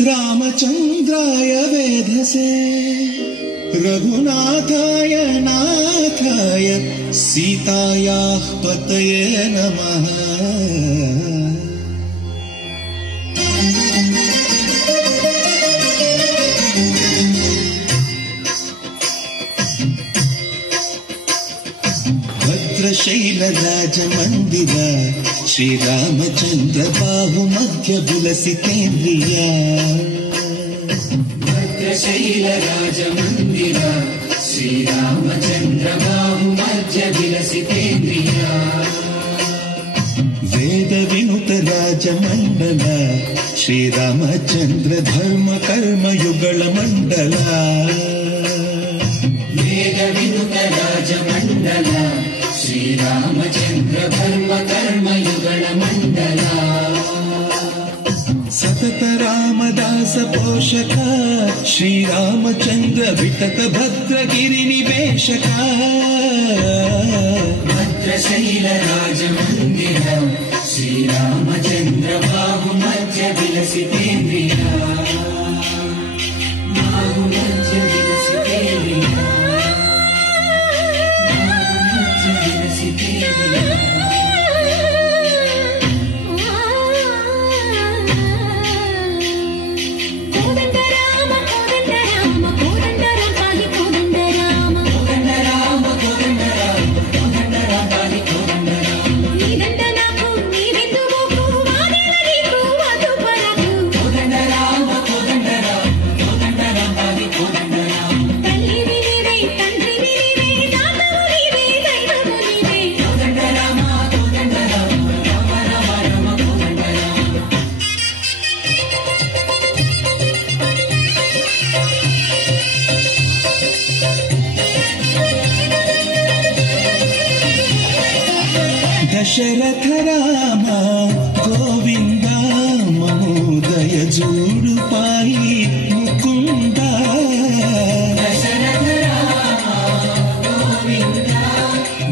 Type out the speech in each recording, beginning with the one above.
रामचंद्राय वेधसे रघुनाथाय नाथाय सीतायाः पतये नमः। भद्रशैलराजमन्दिर श्रीरामचन्द्र बाहुमध्य विलसितेन्द्रिय। भद्रशैलराजमन्दिर श्रीरामचन्द्र बाहुमध्य विलसितेन्द्रिय। वेद विनुत राजमण्डल श्रीरामचन्द्र धर्म कर्म युगल मंडल। वेद विनुत राजमण्डल श्रीरामचन्द्र धर्म कर्म युगल मंडल। सतत रामदास पोषक श्रीरामचन्द्र वितत भद्रगिरि निवेशक। भद्रशैलराजमन्दिर श्रीरामचन्द्र बाहुमध्य विलसितेन्द्रिय। बाहुमध्य विलसितेन्द्रिय। दशरथ राम गोविंद महोदय जोड़ु पाई मुकुंद। दशरथ राम गोविंद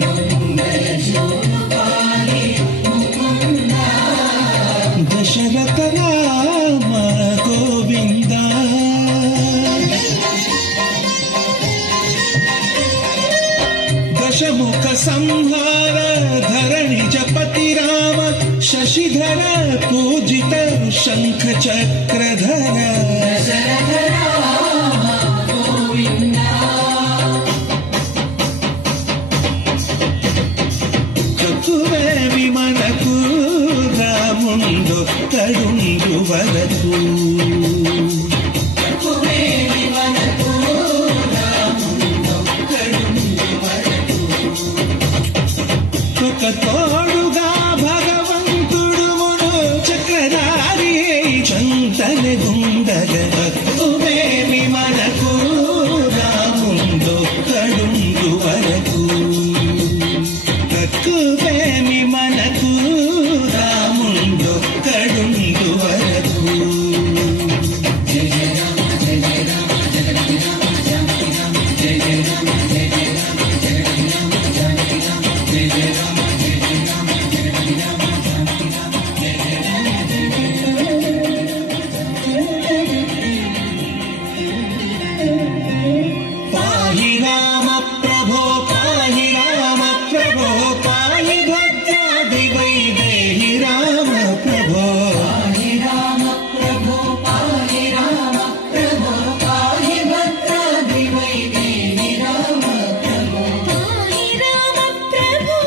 महोदय जोड़ु पाई मुकुंद। दशरथ राम गोविंद। दशमुख संहार धरणि जपति राम शशिधर पूजित शंख चक्रधर। दशरथ राम गोविंद। ककुवे विमनकु रामुंडो कड़ुंडु वरकु। ककुवे विमनकु रामुंडो कड़ुंडु वरकु। तोड़ुगा भगवंतुडु मुनु चक्रधारी चंतने गुंडग। ककुवे विमनकु रामुंडो कड़ुंडु वरकु। ककुवे विमनकु रामुंडो कड़ुंडु वरकु। जय जय राम जय जय राम जगति राम जानकी राम जय जय राम जय जय राम जगति राम जानकी राम जय जय राम जय जय राम जगति राम जानकी राम जय जय राम जय जय राम। पाहि राम प्रभो पाहि राम प्रभो पाहि भद्रादि वैदेहि राम प्रभो। पाहि राम प्रभो पाहि राम प्रभो पाहि भद्रादि वैदेहि राम प्रभो। पाहि राम प्रभो।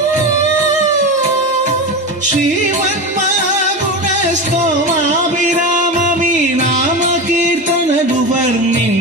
श्रीमन्मागुण स्तोमाभिराम मी नाम कीर्तननु वर्णिन्